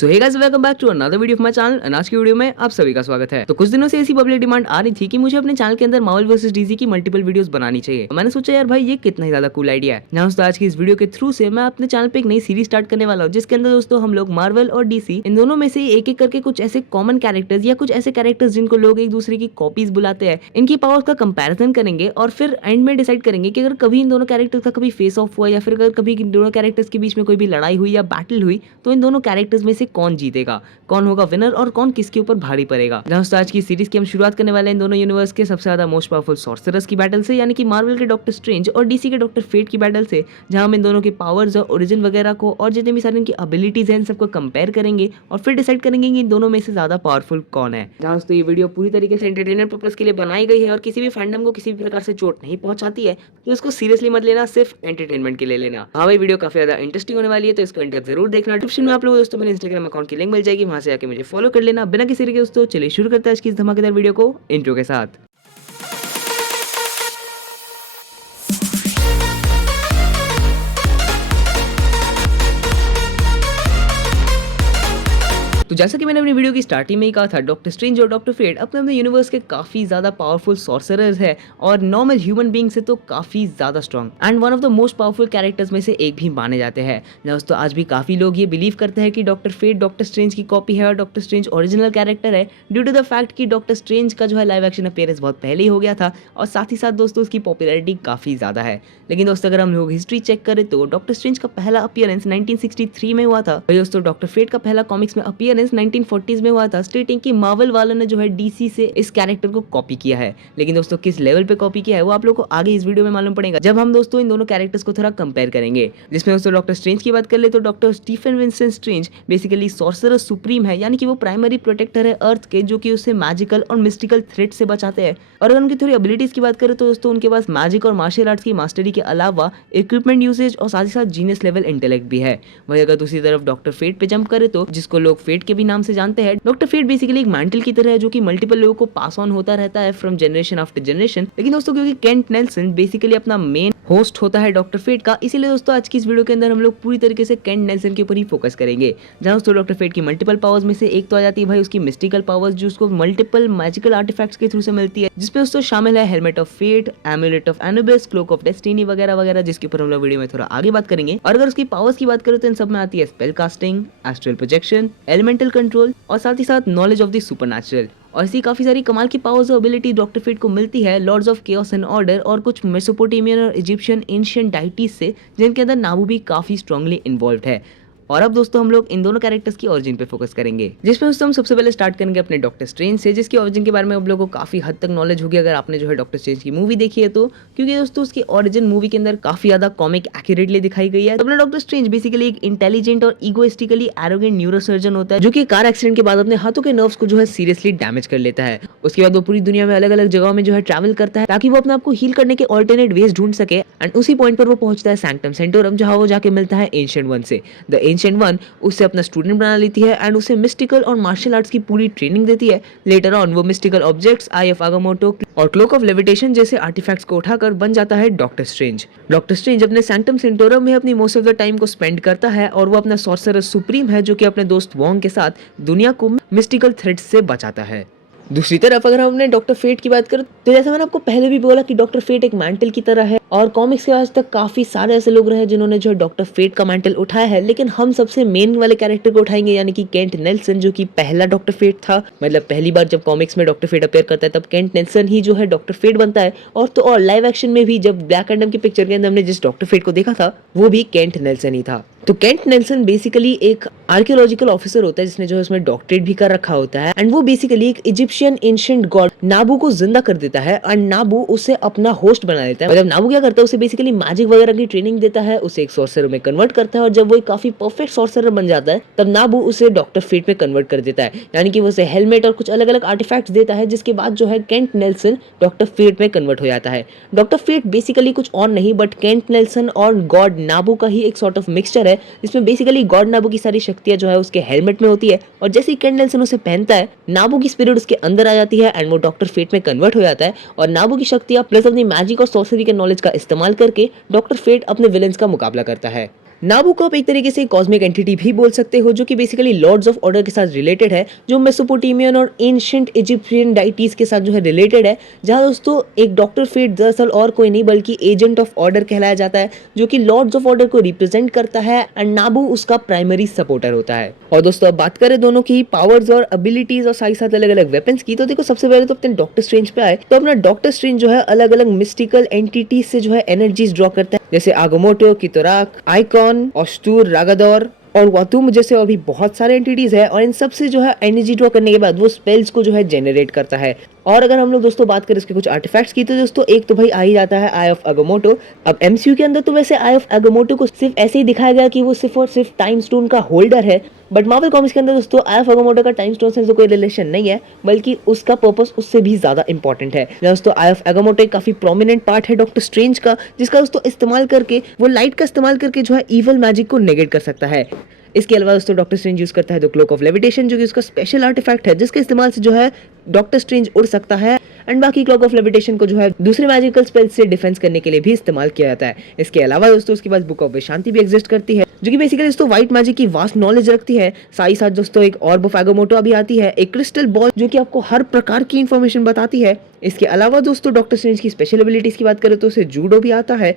So hey guys, welcome back to another video of my channel and आज की video में आप सभी का स्वागत है। तो कुछ दिनों से ऐसी पब्लिक डिमांड आ रही थी कि मुझे अपने चैनल के अंदर मार्वल वर्सेस डीसी की मल्टीपल वीडियोस बनानी चाहिए। तो मैंने सोचा यार भाई ये कितना ही ज्यादा कूल आइडिया है। जहाँ दोस्तों आज की इस वीडियो के थ्रू से मैं अपने चैनल पे एक नई सीरीज स्टार्ट करने वाला हूँ, जिसके अंदर दोस्तों हम लोग मार्वल और डीसी इन दोनों में से एक एक करके कुछ ऐसे कॉमन कैरेक्टर्स या कुछ ऐसे कैरेक्टर्स जिनको लोग एक दूसरे की कॉपीज बुलाते हैं, इनकी पावर्स का कंपैरिजन करेंगे और फिर एंड में डिसाइड करेंगे कि अगर कभी इन दोनों कैरेक्टर्स का कभी फेस ऑफ हुआ या फिर अगर कभी इन दोनों कैरेक्टर्स के बीच में कोई भी लड़ाई हुई या बैटल हुई तो इन दोनों कैरेक्टर्स में से कौन जीतेगा, कौन होगा विनर और कौन किसके ऊपर भारी पड़ेगा। जहां आज की सीरीज की हम शुरुआत करने वाले हैं इन दोनों यूनिवर्स के सबसे ज्यादा मोस्ट पावरफुल सॉर्सरर्स की बैटल से, यानी कि मार्वल के डॉक्टर स्ट्रेंज और डीसी के डॉक्टर फेट की बैटल से, जहां हम इन दोनों के पावर्स और ओरिजिन वगैरह को और जितने भी सारे इनकी एबिलिटीज हैं इन सबको कंपेयर करेंगे और फिर डिसाइड करेंगे कि इन दोनों में से ज्यादा पावरफुल कौन है। जहां दोस्तों ये वीडियो पूरी तरीके से एंटरटेनमेंट पर्पस के लिए बनाई गई है और किसी भी फैंडम को किसी भी प्रकार से चोट नहीं पहुंचाती है, तो इसको सीरियसली मत लेना, सिर्फ एंटरटेनमेंट के लिए लेना। हाँ भाई, वीडियो काफी ज्यादा इंटरेस्टिंग होने वाली है, तो इसको एंड तक जरूर देखना। डिस्क्रिप्शन में आप लोगों दोस्तों मेरे इंस्टाग्राम अकाउंट की लिंक मिल जाएगी, वहां से आके मुझे फॉलो कर लेना बिना किसी के। दोस्तों चलिए शुरू करते हैं आज की इस धमाकेदार वीडियो को इंट्रो के साथ। तो जैसा कि मैंने अपनी वीडियो की स्टार्टिंग में ही कहा था, डॉक्टर स्ट्रेंज और डॉक्टर फेट अपने अपने यूनिवर्स के काफी ज्यादा पावरफुल सॉर्सरर्स है और नॉर्मल ह्यूमन बीइंग से तो काफी ज्यादा strong and one of the most powerful characters में से एक भी माने जाते हैं। दोस्तों आज भी काफी लोग ये बिलीव करते हैं कि डॉक्टर फेट डॉक्टर स्ट्रेंज की कॉपी है और डॉक्टर स्ट्रेंज ओरिजिनल कैरेक्टर है, ड्यू टू द फैक्ट कि डॉक्टर स्ट्रेंज का जो है लाइव एक्शन अपीयरेंस बहुत पहले ही हो गया था और साथ ही साथ दोस्तों उसकी पॉपुलैरिटी काफी ज्यादा है। लेकिन दोस्तों अगर हम लोग हिस्ट्री चेक करें तो डॉक्टर स्ट्रेंज का पहला अपीयरेंस 1963 में हुआ था। दोस्तों डॉक्टर फेट का पहला कॉमिक्स में अपीयरेंस 1940 में हुआ था, स्टेटिंग कि मार्वल वालों ने जो है डीसी से इस कैरेक्टर को कॉपी किया है। लेकिन दोस्तों किस लेवल पे कॉपी किया है वो आप लोगों को आगे इस वीडियो में मालूम पड़ेगा, जब हम दोस्तों इन दोनों कैरेक्टर्स को थोड़ा कंपेयर करेंगे। जिसमें दोस्तों डॉक्टर स्ट्रेंज की बात कर ले तो doctor Stephen Vincent Strange basically sorcerer supreme है, यानी कि वो प्राइमरी प्रोटेक्टर है अर्थ के, जो कि उसे मैजिकल और मिस्टिकल थ्रेट से बचाते हैं। और अगर उनकी थोड़ी एबिलिटीज की बात करें तो दोस्तों उनके पास मैजिक और मार्शल आर्ट्स की मास्टरी के अलावा इक्विपमेंट यूसेज और साथ ही साथ जीनियस लेवल इंटेलेक्ट भी है। वही अगर दूसरी तरफ डॉक्टर फेट पे जंप करे तो, जिसको लोग फेट के भी नाम से जानते हैं, डॉक्टर फेट बेसिकली एक मैंटल की तरह है जो कि मल्टीपल लोगों को पास ऑन होता रहता है फ्रॉम जनरेशन आफ्टर जनरेशन। लेकिन दोस्तों क्योंकि केंट नेल्सन बेसिकली अपना मेन होस्ट होता है डॉक्टर फेट का, इसीलिए दोस्तों आज की इस वीडियो के अंदर हम लोग पूरी तरीके से केंट नेल्सन के ऊपर ही फोकस करेंगे। जहां दोस्तों डॉक्टर फेट की मल्टीपल पावर्स में से एक तो आ जाती है भाई उसकी मिस्टिकल पावर्स, जो उसको मल्टीपल मैजिकल आर्टिफैक्ट्स के थ्रू से मिलती है, जिसमें दोस्तों शामिल है helmet of Fate, amulet of Anubis, cloak of destiny वगैरह वगैरह, जिसके ऊपर हम लोग वीडियो में थोड़ा आगे बात करेंगे। और अगर उसकी पावर्स की बात करें तो इन सब में आती है spell casting, astral projection, elemental control और साथ ही साथ नॉलेज ऑफ द सुपरनैचुरल। और ऐसी काफी सारी कमाल की पावर्स और एबिलिटी डॉक्टर फेट को मिलती है lords of chaos and order और कुछ मेसोपोटामियन और इजिप्शियन एंशिएंट डाइटीज से, जिनके अंदर नाबू भी काफी स्ट्रांगली इन्वॉल्व है। और अब दोस्तों हम लोग इन दोनों कैरेक्टर्स की ओरिजिन पे फोकस करेंगे, जिसमें दोस्तों हम सबसे पहले स्टार्ट करेंगे अपने डॉक्टर स्ट्रेंज से, जिसकी ओरिजिन के बारे में आप लोगों को काफी हद तक नॉलेज होगी अगर आपने जो है डॉक्टर स्ट्रेंज की मूवी देखी है तो, क्योंकि दोस्तों उसकी ओरिजिन मूवी के अंदर काफी ज्यादा कॉमिक एक्यूरेटली दिखाई गई है। अपना डॉक्टर स्ट्रेंज बेसिकली एक इंटेलिजेंट और इगोइस्टिकली एरोगेंट न्यूरोसर्जन होता है, जो कि कार एक्सीडेंट के बाद अपने हाथों के नर्व्स को जो है सीरियसली डैमेज कर लेता है। उसके बाद वो पूरी दुनिया में अलग अलग जगहों में जो है ट्रैवल करता है ताकि वो अपने आप को हील करने के ऑल्टरनेट वेज ढूंढ सके। एंड उसी पॉइंट पर वो पहुंचता है सैंक्टम सेंटोरम, जहां वो जाके मिलता है एंशिएंट वन से। द एंशिएंट वन उससे अपना स्टूडेंट बना लेती है एंड उसे मिस्टिकल और मार्शल आर्ट्स की पूरी ट्रेनिंग देती है। लेटर ऑन वो मिस्टिकल ऑब्जेक्ट्स, आई ऑफ आगामोटो और क्लोक ऑफ लेविटेशन जैसे आर्टिफैक्ट्स को उठाकर बन जाता है डॉक्टर स्ट्रेंज। डॉक्टर स्ट्रेंज अपने सैंक्टम सेंटोरम में अपनी मोस्ट ऑफ द टाइम को स्पेंड करता है और वो अपना सॉर्सरर सुप्रीम है, जो कि अपने दोस्त वोंग के साथ दुनिया को मिस्टिकल थ्रेट्स से बचाता है। दूसरी तरफ अगर हम अपने डॉक्टर फेट की बात करें तो जैसा मैंने आपको पहले भी बोला कि डॉक्टर फेट एक मैंटल की तरह है और कॉमिक्स के आज तक काफी सारे ऐसे लोग रहे जिन्होंने जो डॉक्टर फेट का मैंटल उठाया है, लेकिन हम सबसे मेन वाले कैरेक्टर को उठाएंगे, यानी कि केंट नेल्सन, जो कि पहला डॉक्टर फेट था। मतलब पहली बार जब कॉमिक्स में डॉक्टर फेट अपीयर करता है तब केंट नेल्सन ही जो है डॉक्टर फेट बनता है। और तो और लाइव एक्शन में भी जब ब्लैक एडम की पिक्चर के अंदर हमने जिस डॉक्टर फेट को देखा था वो भी केंट नेल्सन ही था। तो केंट नेल्सन बेसिकली एक आर्कियोलॉजिकल ऑफिसर होता है जिसने जो है उसमें डॉक्टरेट भी कर रखा होता है एंड वो बेसिकली एक इजिप्शियन एंशिएंट गॉड नाबू को जिंदा कर देता है एंड नाबू उसे अपना होस्ट बना लेता है। मतलब नाबू क्या करता है, उसे बेसिकली मैजिक वगैरह की ट्रेनिंग देता है, उसे एक सॉर्सरर में कन्वर्ट करता है और जब वो एक काफी परफेक्ट सॉर्सरर बन जाता है तब नाबू उसे डॉक्टर फेट में कन्वर्ट कर देता है, यानी कि वो उसे हेलमेट और कुछ अलग अलग आर्टिफैक्ट्स देता है, जिसके बाद जो है केंट नेल्सन डॉक्टर फेट में कन्वर्ट हो जाता है। डॉक्टर फेट बेसिकली कुछ और नहीं बट केंट नेल्सन और गॉड नाबू का ही एक सॉर्ट ऑफ मिक्सचर है, जिसमें बेसिकली गॉड नाबू की सारी शक्तियां जो है उसके हेलमेट में होती है और जैसे ही केंट नेल्सन उसे पहनता है नाबू की स्पिरिट उसके अंदर आ जाती है एंड वो डॉक्टर फेट में कन्वर्ट हो जाता है और नाबू की शक्तियां प्लस अपनी मैजिक और सॉर्सरी के नॉलेज का इस्तेमाल करके डॉक्टर फेट अपने विलेंस का मुकाबला करता है। नाबू को आप एक तरीके से कॉस्मिक एंटिटी भी बोल सकते हो, जो कि बेसिकली लॉर्ड्स ऑफ ऑर्डर के साथ रिलेटेड है, जो मेसोपोटामियन और एंशिएंट इजिप्शियन डाइटीज के साथ जो है रिलेटेड है। जहां दोस्तों एक डॉक्टर फेट दरअसल और कोई नहीं बल्कि एजेंट ऑफ ऑर्डर कहलाया जाता है, जो कि लॉर्ड्स ऑफ ऑर्डर को रिप्रेजेंट करता है एंड नाबू उसका प्राइमरी सपोर्टर होता है। और दोस्तों अब बात करें दोनों की पावर्स और एबिलिटीज और साथ साथ अलग अलग वेपन्स की, तो देखो सबसे पहले तो अपने डॉक्टर स्ट्रेंज पे आए तो अपना डॉक्टर स्ट्रेंज जो है अलग अलग मिस्टिकल एंटिटीज से जो है एनर्जीज ड्रॉ करता है, जैसे आगोमोटो, कितोराक, आइकॉन, ऑस्टूर, रागादोर और वातुम जैसे और भी बहुत सारे एंटिटीज है। और इन सब से जो है एनर्जी ड्रॉ करने के बाद वो स्पेल्स को जो है जनरेट करता है। और अगर हम लोग दोस्तों बात करें इसके कुछ आर्टिफैक्ट्स की, तो दोस्तों एक तो भाई आ ही जाता है आई ऑफ अगोमोटो। अब एमसीयू के अंदर तो वैसे आई ऑफ अगोमोटो को सिर्फ ऐसे ही दिखाया गया कि वो सिर्फ और सिर्फ टाइम स्टोन का होल्डर है, बट मार्वल कॉमिक्स के अंदर दोस्तों आई ऑफ अगोमोटो का टाइम स्टोन से तो कोई रिलेशन नहीं है, बल्कि उसका पर्पस उससे भी ज्यादा इंपॉर्टेंट है। दोस्तों आई ऑफ अगोमोटो एक काफी प्रोमिनेंट पार्ट है डॉक्टर स्ट्रेंज का, जिसका दोस्तों इस्तेमाल करके वो लाइट का इस्तेमाल करके जो है इवल मैजिक को नेगेट कर सकता है। इसके अलावा दोस्तों डॉक्टर स्ट्रेंज यूज करता है द क्लोक ऑफ लेविटेशन, जो कि उसका स्पेशल आर्टिफैक्ट है, जिसके इस्तेमाल से जो है डॉक्टर स्ट्रेंज उड़ सकता है। एंड बाकी क्लॉक ऑफ लेविटेशन को जो है दूसरे मैजिकल स्पेल्स से डिफेंस करने के लिए भी इस्तेमाल किया जाता है। इसके अलावा दोस्तों उसके पास बुक ऑफ शांति भी एग्जिस्ट करती है, जो कि बेसिकली दोस्तों व्हाइट मैजिक की वास्ट नॉलेज रखती है। साथ ही साथ दोस्तों एक ऑर्ब ऑफ एगोमोटो भी आती है, एक क्रिस्टल बॉल जो कि आपको हर प्रकार की इंफॉर्मेशन बताती है। इसके अलावा दोस्तों डॉक्टर स्ट्रेंज की स्पेशल एबिलिटीज की बात करें तो उसे जूडो भी आता है,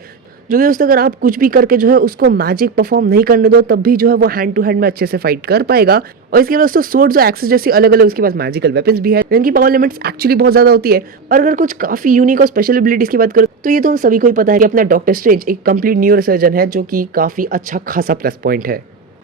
जो कि दोस्तों अगर आप कुछ भी करके जो है उसको मैजिक परफॉर्म नहीं करने दो तब भी जो है वो हैंड टू हैंड में अच्छे से फाइट कर पाएगा। और इसके बाद दोस्तों सोर्ड्स और एक्सेस जैसी अलग अलग उसके पास मैजिकल वेपन्स भी है, जिनकी पावर लिमिट्स एक्चुअली बहुत ज्यादा होती है। और अगर कुछ काफी यूनिक और स्पेशल एबिलिटीज की बात करें तो ये तो हम सभी को ही पता है कि अपना डॉक्टर स्ट्रेंज एक कंप्लीट न्यूरोसर्जन है, जो कि काफी अच्छा खासा प्लस पॉइंट है।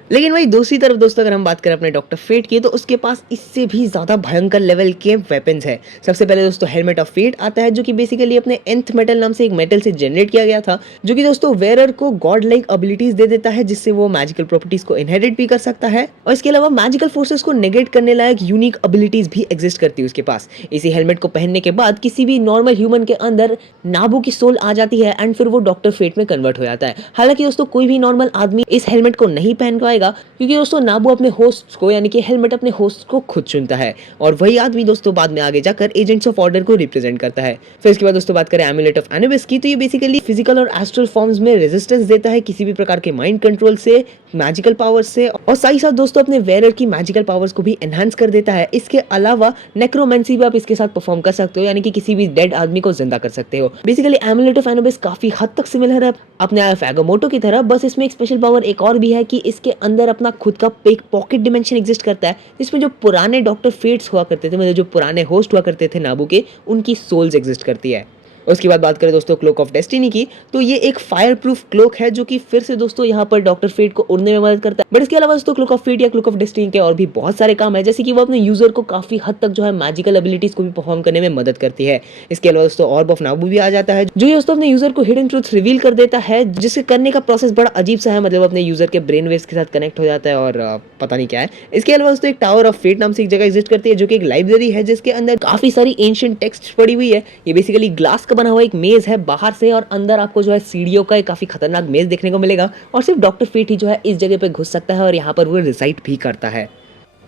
लेकिन वही दूसरी तरफ दोस्तों अगर हम बात करें अपने डॉक्टर फेट की, तो उसके पास इससे भी ज्यादा भयंकर लेवल के वेपन्स है। सबसे पहले दोस्तों हेलमेट ऑफ फेट आता है, जो कि बेसिकली अपने एंथ मेटल नाम से एक मेटल से जनरेट किया गया था, जो कि दोस्तों वेयर को गॉड लाइक एबिलिटीज दे देता है, जिससे वो मैजिकल प्रॉपर्टीज को इनहेरिट भी कर सकता है। और इसके अलावा मैजिकल फोर्सेस को नेगेट करने लायक यूनिक एबिलिटीज भी एग्जिस्ट करती है उसके पास। इसी हेलमेट को पहनने के बाद किसी भी नॉर्मल ह्यूमन के अंदर नाबू की सोल आ जाती है एंड फिर वो डॉक्टर फेट में कन्वर्ट हो जाता है। हालांकि दोस्तों कोई भी नॉर्मल आदमी इस हेलमेट को नहीं पहन पाएगा, क्योंकि दोस्तों नाबू अपने होस्ट को यानी कि हेलमेट अपने होस्ट को खुद चुनता है, और वही आदमी दोस्तों बाद में आगे जाकर एजेंट्स ऑफ ऑर्डर को रिप्रेजेंट करता है। फिर इसके बाद दोस्तों बात करें एमुलेट ऑफ एनुबिस की, तो ये बेसिकली फिजिकल और एस्ट्रल फॉर्म्स में रेजिस्टेंस देता है किसी भी प्रकार के माइंड कंट्रोल से, मैजिकल पावर्स से, और साथ ही साथ दोस्तों अपने वेयर की मैजिकल पावर्स को भी एनहांस कर देता है। इसके अलावा नेक्रोमेंसी भी आप इसके साथ परफॉर्म कर सकते हो, यानी कि किसी भी डेड आदमी को जिंदा कर सकते हो। बेसिकली एमुलेट ऑफ एनुबिस काफी हद तक सिमिलर है अपने आई ऑफ एगोमोटो की तरह, बस इसमें एक स्पेशल पावर एक और भी है कि इसके अंदर अपना खुद का एक पॉकेट डिमेंशन एग्जिस्ट करता है, जिसमें जो पुराने डॉक्टर फेट्स हुआ करते थे, मतलब जो पुराने होस्ट हुआ करते थे नाबू के, उनकी सोल्स एग्जिस्ट करती है। उसके बाद बात करें दोस्तों क्लोक ऑफ डेस्टिनी की, तो ये एक फायर प्रूफ क्लोक है, जो कि फिर से दोस्तों यहाँ पर डॉक्टर फेट को उड़ने में मदद करता है। बट इसके अलावा दोस्तों क्लोक ऑफ फेट या क्लोक ऑफ डेस्टिनी के और भी बहुत सारे काम है, जैसे कि वो अपने यूजर को काफी हद तक जो है मैजिकल एबिलिटीज को भी परफॉर्म करने में मदद करती है। इसके अलावा दोस्तों ऑर्ब ऑफ नाबू भी आ जाता है, जो दोस्तों अपने यूजर को हिडन ट्रूथ रिवील कर देता है, जिसे करने का प्रोसेस बड़ा अजीब सा है, मतलब अपने यूजर के ब्रेन वेव्स के साथ कनेक्ट हो जाता है और पता नहीं क्या है। इसके अलावा दोस्तों एक टावर ऑफ फेट नाम से एक जगह एग्जिस्ट करती है, जो कि एक लाइब्रेरी है, जिसके अंदर काफी सारी एंशिएंट टेक्स्ट पड़ी हुई है। ये बेसिकली ग्लास का बना हुआ एक मेज है बाहर से, और अंदर आपको जो है सीढ़ियों का एक काफी खतरनाक मेज देखने को मिलेगा, और सिर्फ डॉक्टर फेट ही जो है इस जगह पे घुस सकता है और यहाँ पर वो रिसाइड भी करता है।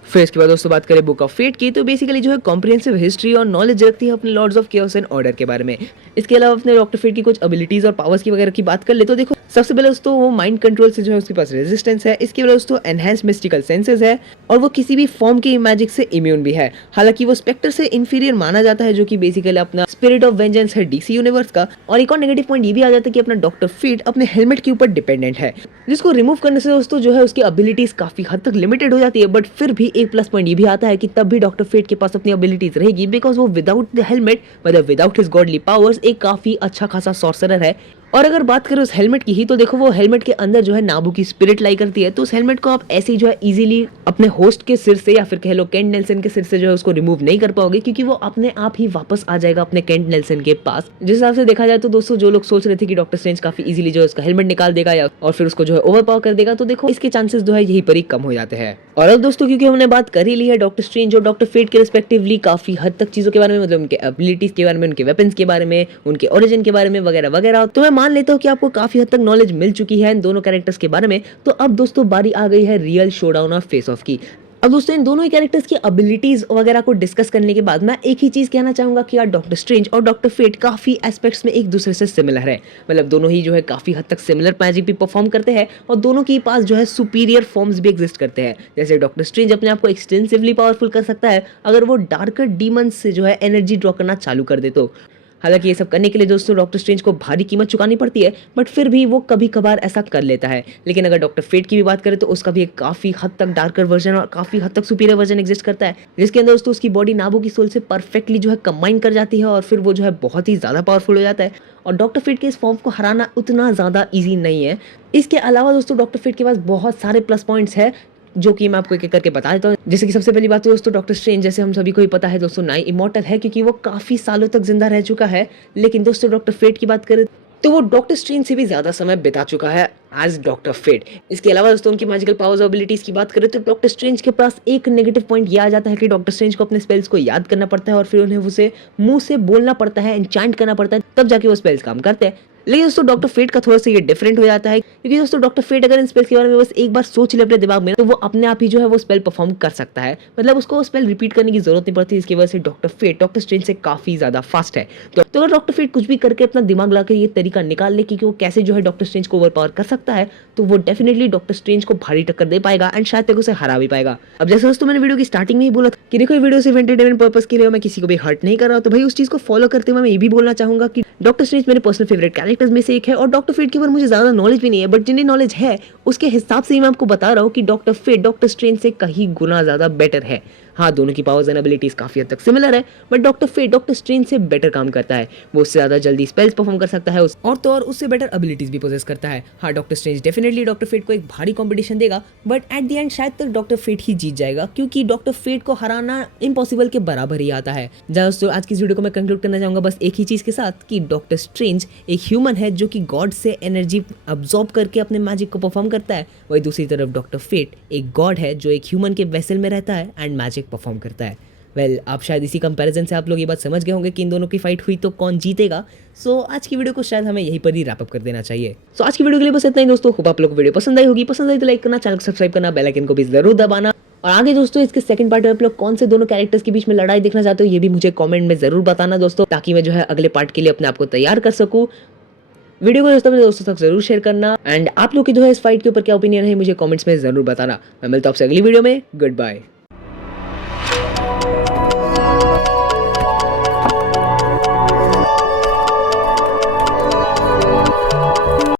फिर इसके बाद दोस्तों बात करें बुक ऑफ फेट की, तो बेसिकली जो है कॉम्प्रिहेंसिव हिस्ट्री और नॉलेज रखती है अपने lords of chaos and order के बारे में। इसके अलावा अपने डॉक्टर फेट की कुछ एबिलिटीज और पावर्स की वगैरह की बात कर ले, तो देखो सबसे पहले दोस्तों वो माइंड कंट्रोल से जो है उसके पास रेजिस्टेंस है। इसके अलावा दोस्तों एनहांस मिस्टिकल सेंसेस है, और वो किसी भी फॉर्म के मैजिक से इम्यून भी है। हालांकि वो स्पेक्टर से इंफीरियर माना जाता है, जो कि बेसिकली अपना स्पिरिट ऑफ वेंजेंस है डीसी यूनिवर्स का। और एक और नेगेटिव पॉइंट ये भी आ जाता है कि अपना डॉक्टर फेट अपने हेलमेट के ऊपर डिपेंडेंट है, जिसको रिमूव करने से दोस्तों जो है उसकी एबिलिटीज काफी हद तक लिमिटेड हो जाती है। बट फिर भी एक प्लस पॉइंट ये भी आता है कि तब भी डॉक्टर फेट के पास अपनी एबिलिटीज रहेगी, बिकॉज वो विदाउट द हेलमेट, मतलब विदाउट हिज गॉडली पावर्स, एक काफी अच्छा खासा सॉर्सरर है। और अगर बात करें उस हेलमेट की ही, तो देखो वो हेलमेट के अंदर जो है नाबू की स्पिरिट लाई करती है, तो उस हेलमेट को आप ऐसे ही जो है इजीली अपने होस्ट के सिर से या फिर कह लो केंट नेल्सन के सिर से जो है उसको रिमूव नहीं कर पाओगे, क्योंकि वो अपने आप ही वापस आ जाएगा अपने केंट नेल्सन के पास। जिस हिसाब से देखा जाए तो दोस्तों जो लोग सोच रहे थे कि डॉक्टर स्ट्रेंज काफी इजीली जो है उसका हेलमेट निकाल देगा या और फिर उसको जो है ओवरपावर कर देगा, तो देखो इसके चांसेस जो है यही पर ही कम हो जाते हैं। और अब दोस्तों क्योंकि हमने बात कर ही ली है डॉक्टर स्ट्रेंज और डॉक्टर फेट के रिस्पेक्टिवली काफी हद तक चीजों के बारे में, मतलब उनके एबिलिटीज के बारे में, उनके वेपन्स के बारे में, उनके ओरिजिन के बारे में वगैरह वगैरह, तो मैं मान लेता हूँ कि आपको काफी हद तक नॉलेज मिल चुकी है इन दोनों कैरेक्टर्स के बारे में। तो अब दोस्तों बारी आ गई है रियल शोडाउन और फेस ऑफ की। अब दोस्तों इन दोनों ही कैरेक्टर्स की एबिलिटीज वगैरह को डिस्कस करने के बाद मैं एक ही चीज कहना चाहूंगा कि यार डॉक्टर स्ट्रेंज और डॉक्टर फेट काफी एस्पेक्ट्स में एक दूसरे से सिमिलर है। मतलब दोनों ही जो है काफी हद तक सिमिलर मैजिक भी परफॉर्म करते हैं और दोनों के पास जो है सुपीरियर फॉर्म्स भी एग्जिस्ट करते हैं। जैसे डॉक्टर स्ट्रेंज अपने आप को एक्सटेंसिवली पावरफुल कर सकता है अगर वो डार्कर डीमंस से जो है एनर्जी ड्रॉ करना चालू कर दे तो। हालांकि ये सब करने के लिए दोस्तों डॉक्टर स्ट्रेंज को भारी कीमत चुकानी पड़ती है, बट फिर भी वो कभी कभार ऐसा कर लेता है। लेकिन अगर डॉक्टर फेट की भी बात करें तो उसका भी एक काफी हद तक डार्कर वर्जन और काफी हद तक सुपीरियर वर्जन एग्जिस्ट करता है, जिसके अंदर दोस्तों उसकी बॉडी नाबो की सोल से परफेक्टली जो है कंबाइन कर जाती है और फिर वो जो है बहुत ही ज्यादा पावरफुल हो जाता है। और डॉक्टर फेट के इस फॉर्म को हराना उतना ज्यादा ईजी नहीं है। इसके अलावा दोस्तों डॉक्टर फेट के पास बहुत सारे प्लस पॉइंट्स है जो कि मैं आपको एक एक करके बता देता हूँ। जैसे कि सबसे पहली बात तो दोस्तों डॉक्टर स्ट्रेंज जैसे हम सभी को ही पता है दोस्तों नाई इमॉर्टल है क्योंकि वो काफी सालों तक जिंदा रह चुका है। लेकिन दोस्तों डॉक्टर फेट की बात करें तो वो डॉक्टर स्ट्रेंज से भी ज्यादा समय बिता चुका है एज डॉक्टर फेट। इसके अलावा दोस्तों उनकी मैजिकल पावर्स और एबिलिटीज की बात करें तो डॉक्टर स्ट्रेंज के पास एक नेगेटिव पॉइंट यह आ जाता है कि डॉक्टर स्ट्रेंज को अपने स्पेल्स को याद करना पड़ता है और फिर उन्हें उसे मुंह से बोलना पड़ता है, एन्चांट करना पड़ता है, तब जाके वो स्पेल्स काम करते हैं। लेकिन दोस्तों डॉक्टर फेट का थोड़ा सा ये डिफरेंट हो जाता है क्योंकि दोस्तों डॉक्टर फेट अगर इन स्पेल्स के बारे में बस एक बार सोच ले अपने दिमाग में तो वो अपने आप ही जो है वो स्पेल परफॉर्म कर सकता है। मतलब उसको वो स्पेल रिपीट करने की जरूरत नहीं पड़ती, इसकी वजह से डॉक्टर फेट डॉक्टर स्ट्रेंज से काफी ज्यादा फास्ट है। तो अगर डॉक्टर फेट कुछ भी करके अपना दिमाग लाकर ये तरीका निकाल ले कि वो कैसे जो है डॉक्टर स्ट्रेंज को ओवरपावर कर सकता है तो वो डेफिनेटली डॉक्टर स्ट्रेंज को भारी टक्कर दे पाएगा एंड शायद तक उसे हरा भी पाएगा। अब जैसे दोस्तों मैंने वीडियो की स्टार्टिंग में ही बोला कि देखो ये वीडियो सिर्फ एंटरटेनमेंट पर्पस के लिए, मैं किसी को भी हर्ट नहीं कर रहा हूं, तो भाई उस चीज को फॉलो करते हुए मैं ये भी बोलना चाहूंगा कि डॉक्टर स्ट्रेंज मेरे पर्सनल फेवरेट कैरेक्टर्स में से एक है और डॉक्टर फेट के ऊपर मुझे ज्यादा नॉलेज भी नहीं है, बट जिन्हें नॉलेज है उसके हिसाब से ही मैं आपको बता रहा हूँ कि डॉक्टर फेट डॉक्टर स्ट्रेंज से कहीं गुना ज्यादा बेटर है। हाँ दोनों की पावर्स एंड एबिलिटीज काफी हद तक सिमिलर है, but doctor Fate doctor Strange से बेटर काम करता है। वो उससे ज्यादा जल्दी स्पेल्स परफॉर्म कर सकता है और तो और उससे बेटर एबिलिटीज भी पोजेस करता है। हाँ doctor Strange definitely doctor Fate को एक भारी कंपटीशन देगा, बट एट द एंड शायद तक डॉक्टर फेट ही जीत जाएगा क्योंकि डॉक्टर फेट को हराना इम्पॉसिबल के बराबर ही आता है। दोस्तों आज की इस वीडियो को मैं कंक्लूड करना चाहूंगा बस एक ही चीज के साथ कि डॉक्टर स्ट्रेंज एक ह्यूमन है जो कि गॉड से एनर्जी अब्सॉर्ब करके अपने मैजिक को परफॉर्म करता है, वही दूसरी तरफ डॉक्टर फेट एक गॉड है जो एक ह्यूमन के वेसल में रहता है एंड मैजिक परफॉर्म करता है। आप शायद इसी कंपैरिजन से आप लोग ये बात समझ गए होंगे कि इन दोनों की फाइट हुई तो कौन जीतेगा। आज की वीडियो को शायद हमें यहीं पर ही रैप अप कर देना चाहिए। आज की वीडियो के लिए बस इतना ही दोस्तों। होप आप लोग को वीडियो पसंद आई होगी, पसंद आई तो लाइक करना, चैनल को सब्सक्राइब करना, बेल आइकन को भी जरूर दबाना। और आगे दोस्तों इसके सेकंड पार्ट में आप लोग कौन से दोनों कैरेक्टर्स के बीच में लड़ाई देखना चाहते हो ये भी मुझे कमेंट में जरूर बताना दोस्तों, ताकि मैं जो है अगले पार्ट के लिए अपने आप को तैयार कर सकूं। वीडियो को दोस्तों तक जरूर शेयर करना एंड आप लोग की जो है इस फाइट के ऊपर क्या ओपिनियन है मुझे कमेंट्स में जरूर बताना। मैं मिलता हूं आपसे अगली वीडियो में। Good bye.